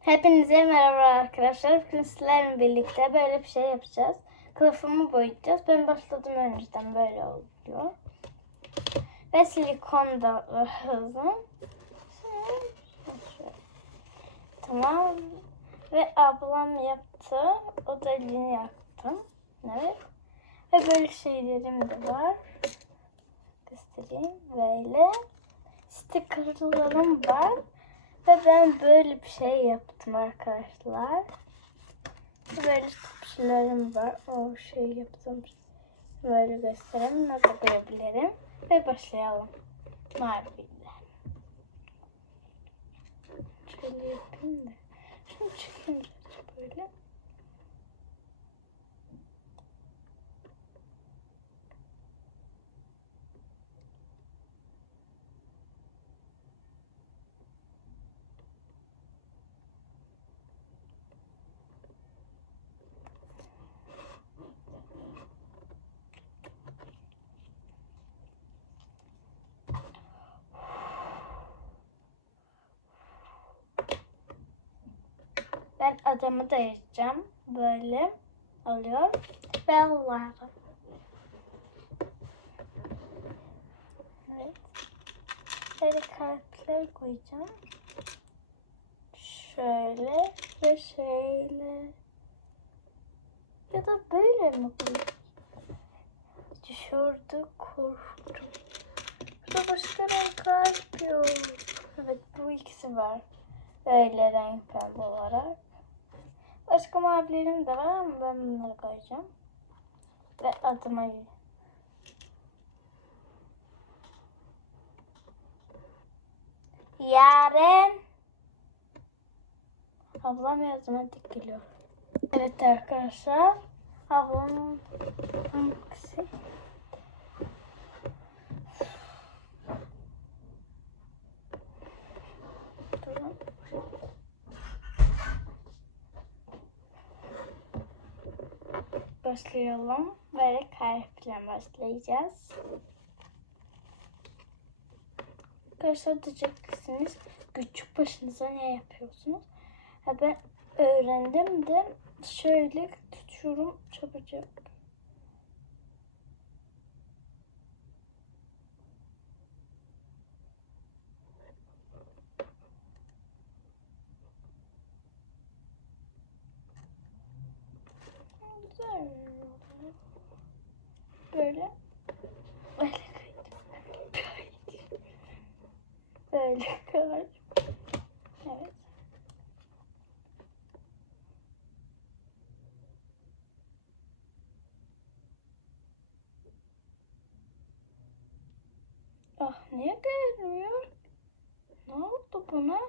Hepinize merhaba arkadaşlar. Bugün sizlerle birlikte böyle bir şey yapacağız. Kılıfımı boyayacağız. Ben başladım önceden, böyle oluyor. Ve silikon da lazım. Tamam. Ve ablam yaptı. O da elini yaktım. Evet. Ve böyle şeylerim de var. Göstereyim. Böyle. Stickerlarım var. Ve ben böyle bir şey yaptım arkadaşlar. Böyle tuşlarım var. O şey yaptım. Böyle göstereyim. Nasıl koyabilirim. Ve başlayalım. Maviyle. Şöyle yapayım da. Şunu çıkayım böyle. Ben adamı da yazacağım. Böyle alıyor. Ve Allah'ım. Evet. Böyle kalpler koyacağım. Şöyle ve şöyle. Ya da böyle mi koyayım? Şurada korktum. Burada başka renk kalp yok. Evet, bu ikisi var. Böyle renk pembe olarak. Başka mavilerim de var ama ben bunları koyacağım. Ve adıma Yaren. Ablam yazıma dik geliyor. Evet arkadaşlar. Ablamın hangisi? Durun. Başlayalım. Böyle kalple başlayacağız. Arkadaşlar diyeceksiniz, küçük başınıza ne yapıyorsunuz? Ben öğrendim de şöyle tutuyorum çabucak. Böyle. Böyle kalp. Evet. Ah, niye gelmiyor? Ne oldu buna?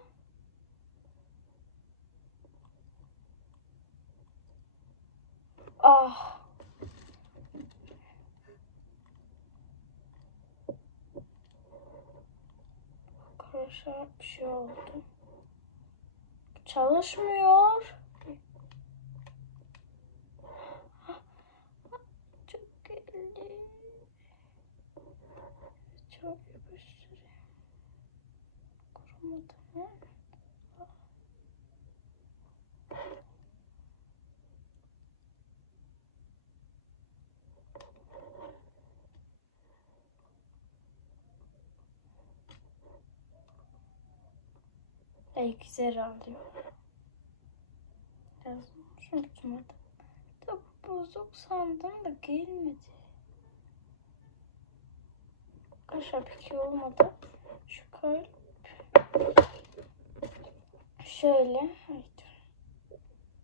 Ah. Arkadaşlar bir şey oldu. Çalışmıyor. Çok geldi. Çok yapıştırıyor. Kurumadı mı? Ay, güzel alıyor. Lazım. Şunu tutmadım. Tabi bozuk sandım da gelmedi. Arkadaşlar peki olmadı. Şu kalp. Şöyle. Haydi.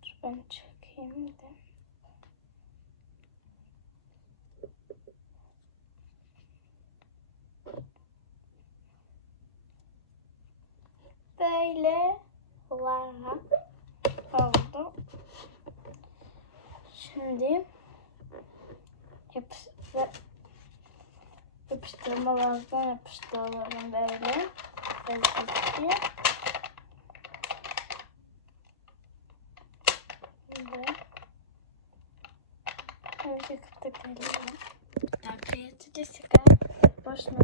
Dur ben çekeyim de. Böyle olarak oldu. Şimdi yapıştırmalardan yapıştırıyorum böyle. Böyle. Yakıp da geliyorum. Priyatı sıkar. Boşuna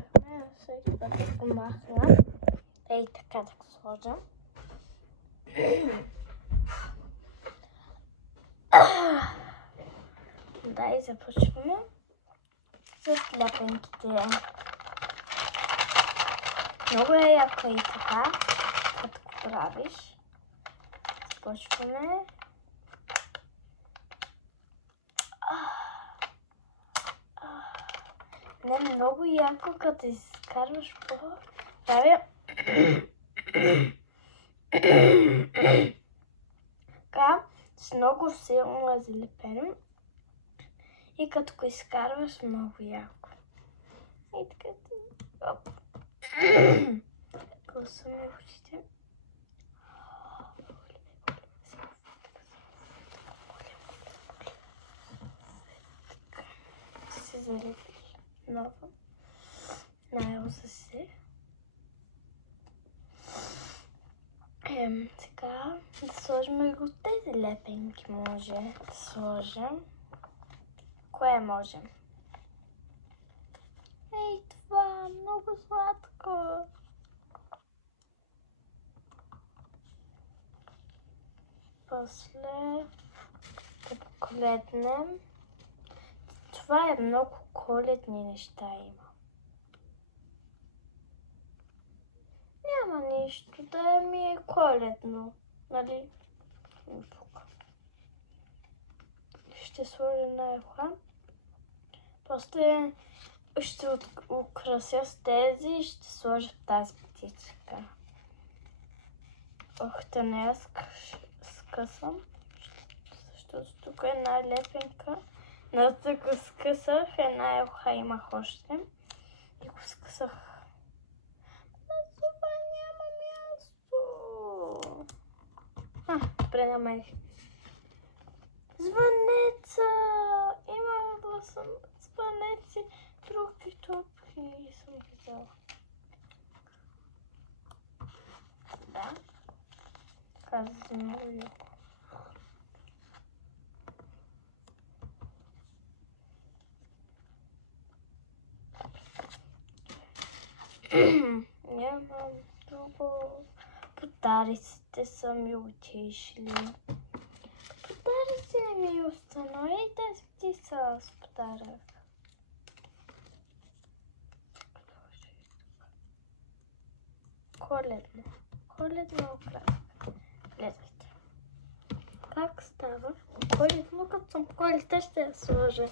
şey bakıp bakma. Takıp soracağım. Сега и започваме с лепенките. Много е яко и така, като го правиш. Започваме. Не, много яко, като изкарваш по правя така, с много силно е залепено и като го изкарваш много яко. И така, оп. Гласуваме очите. Се залепиш много. Най-лоса си. Сега да сложим и от тези лепенки може да сложим. Кое можем? Ей, това много сладко! После да погледнем. Това е много коледни неща има. Няма нищо да ми е коледно, нали? Ще сложа на еха. После ще украся с тези и ще сложа тази птичка. Ох, да не я скъсам. Защото тук е една лепенка. Но тук го скъсах, една елха имах още. И го скъсах. На това няма място. Добре, намерих. Звънеца! Имам да съм звънеци, други топки съм ги взела. Да. Каза много яко. Нямам друго. Подаръците са ми отишли. Подаръци не ми остана. И тези птица с подарък. Коледно. Коледно украска. Гледайте. Как става? Коледно, като съм по коледа ще я сложа.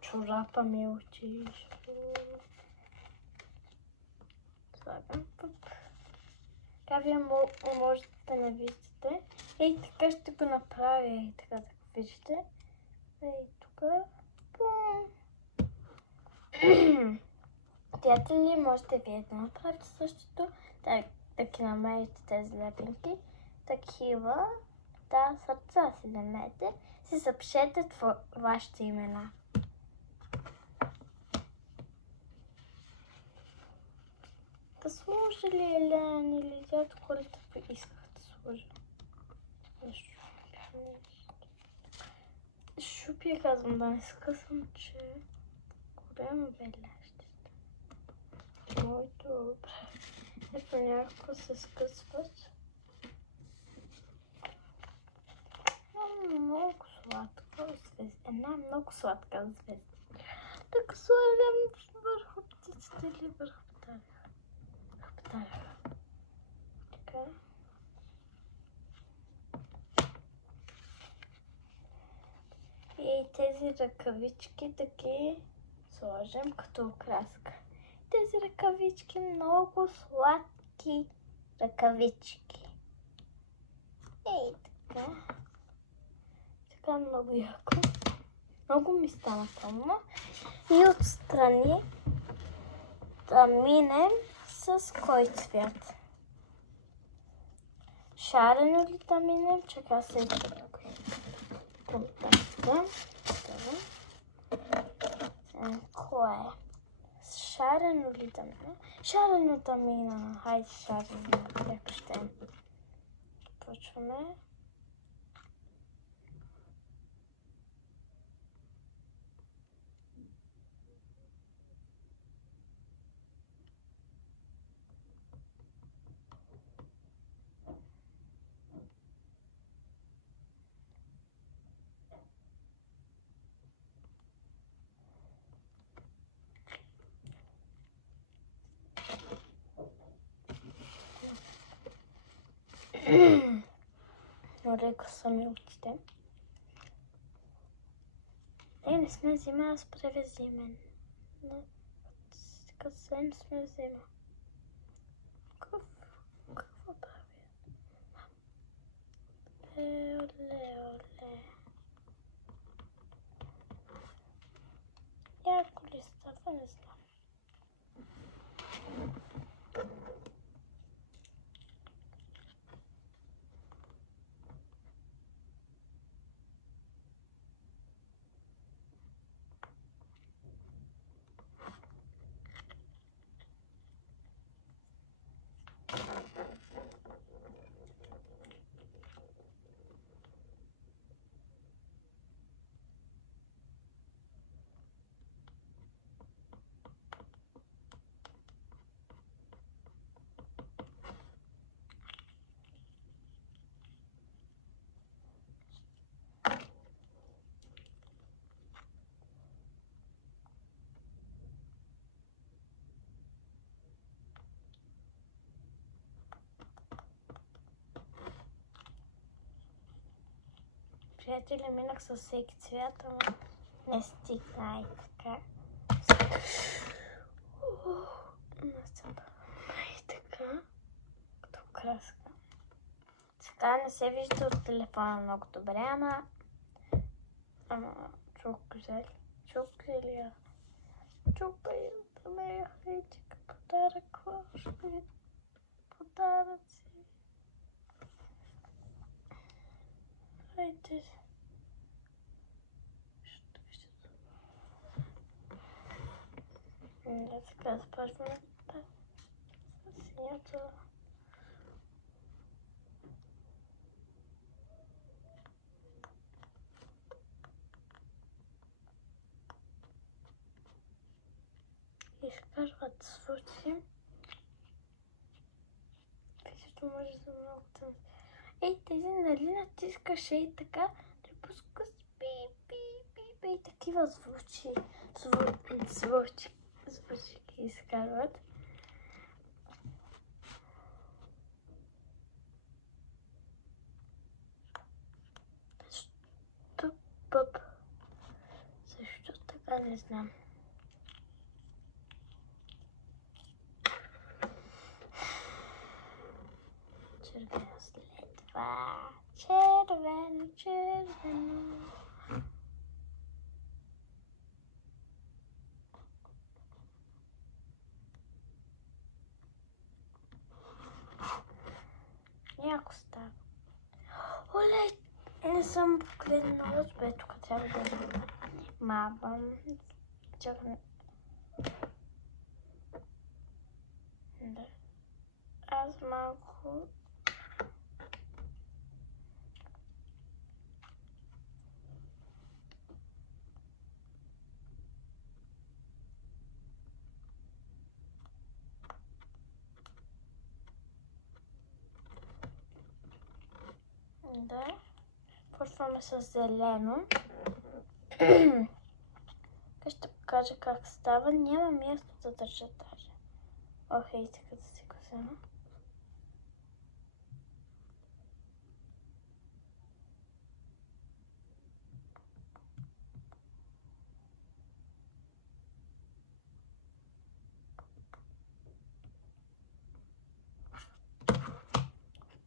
Чорапа ми отишли. Слагам тук. Така вие можете да не виждате. И така ще го направя и така да го виждате. И тук. Пум. Приятели, можете вие да направите същото. Да ги намерите тези лепенки. Такива. Да, сърца си намерете. Си запишете вашите имена. Да сложа ли Елен или дядо Коледа исках да сложа? Шупи, казвам, да не скъсам, че голяма белящите. Много добре. Ето някакво се скъсват. Много сладка звезда. Една много сладка звезда. Така слагам върху птицата или върху птаха. Така. И тези ръкавички да ги сложим като окраска. Тези ръкавички много сладки ръкавички. И така. Така много яко. Много ми стана тъмно. И отстрани да минем с кой цвят? Шарено ли да минем? Чакай се контакта. Кое е? Шарено ли да минем? Шарено да мина. Хайде шарено. Яко ще е. Почваме. Леко са ми очите. Не сме зима, аз правя зимен. Съвсем сме зима. Какво правя? Оле. Яко ли става, не знам. Приятели, минах със всеки цвят, ама не стигна и така. И така, като краска. Сега не се вижда от телефона много добре, ама чукзели. Чупай да ме хейтика подарък, въобще. Подаръци. Хайде. Сега започваме с синята. Изкарват звуци. Всичко може за много тъм. Ей, тези нали натискаш и така, да пуска и такива звучи изкарват. Защо така не знам. Червено следва. Червено. Яко става. Оле, не съм погледнала добре, тук трябва да мавам. Чакай. Да. Аз малко... Да. Почваме с зелено. Ще покажа как става. Няма място да държа даже. Ох, ей, така да си го взема.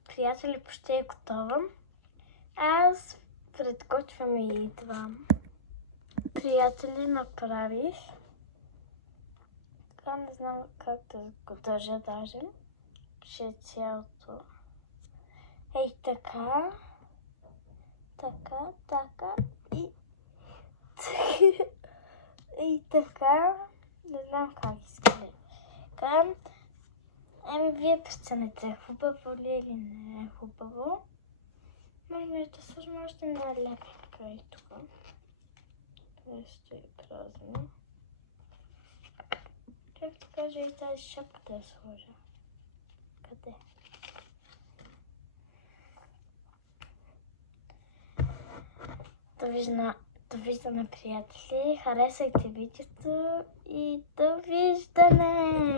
Приятели, почти е готова. Аз предготвям и това. Приятели, направих. Така не знам как да го държа даже. Че е цялото. Ей така. Така и и така. Не знам как искате. Вие преценете, хубаво ли или не е хубаво. Може да сложим още една лепка и тук. Това стои празно. Как да кажа и тази шапка да я сложа? Къде? Довиждане, приятели. Харесайте видеото и довиждане!